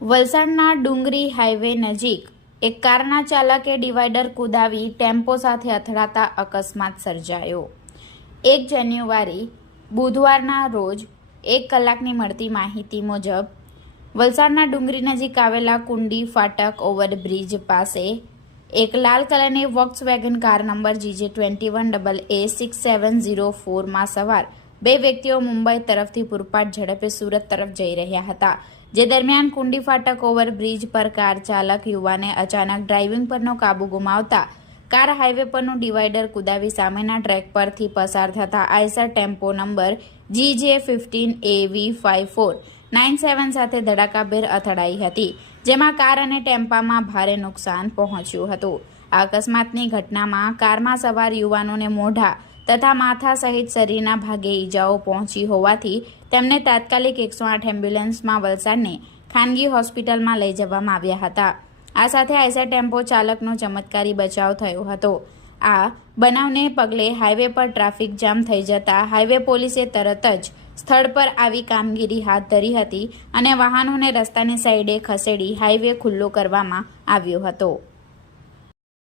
વલસાડના ડુંગરી હાઈવે નજીક એક કારના ચાલકે ડિવાઈડર કુદાવી ટેમ્પો સાથે અથડાતા અકસ્માત સર્જાયો. એક જાન્યુઆરી, બુધવારના રોજ એક કલાકની મળતી માહિતી મુજબ, વલસાડના ડુંગરી નજીક આવેલા કુંડી ફાટક ઓવરબ્રિજ પાસે એક લાલ કલરની Volkswagen car number GJ twenty one double A six seven zero ફોરમાં સવાર બે વ્યક્તિઓ મુંબઈ તરફથી પૂરપાટ ઝડપે સુરત તરફ જઈ રહ્યા હતા. જે દરમિયાન કુંડી ફાટક ઓવરબ્રિજ પર કાર ચાલક યુવાને અચાનક ડ્રાઇવિંગ પરનો કાબુ ગુમાવતા કાર હાઈવે પરનું ડિવાઈડર કુદાવી સામેના ટ્રેક પરથી પસાર થતા Eicher tempo number GJ fifteen AV five four nine seven સાથે ધડાકાભેર અથડાઈ હતી, જેમાં કાર અને ટેમ્પામાં ભારે નુકસાન પહોંચ્યું હતું. આ અકસ્માતની ઘટનામાં કારમાં સવાર યુવાનોને મોઢા તથા માથા સહિત શરીરના ભાગે ઈજાઓ પહોંચી હોવાથી તેમને તાત્કાલિક એકસો આઠ એમ્બ્યુલન્સમાં વલસાડને ખાનગી હોસ્પિટલમાં લઈ જવામાં આવ્યા હતા. આ સાથે આઈસા ટેમ્પો ચાલકનો ચમત્કારી બચાવ થયો હતો. આ બનાવને પગલે હાઈવે પર ટ્રાફિક જામ થઈ જતા હાઈવે પોલીસે તરત જ સ્થળ પર આવી કામગીરી હાથ ધરી હતી અને વાહનોને રસ્તાની સાઈડે ખસેડી હાઈવે ખુલ્લો કરવામાં આવ્યો હતો.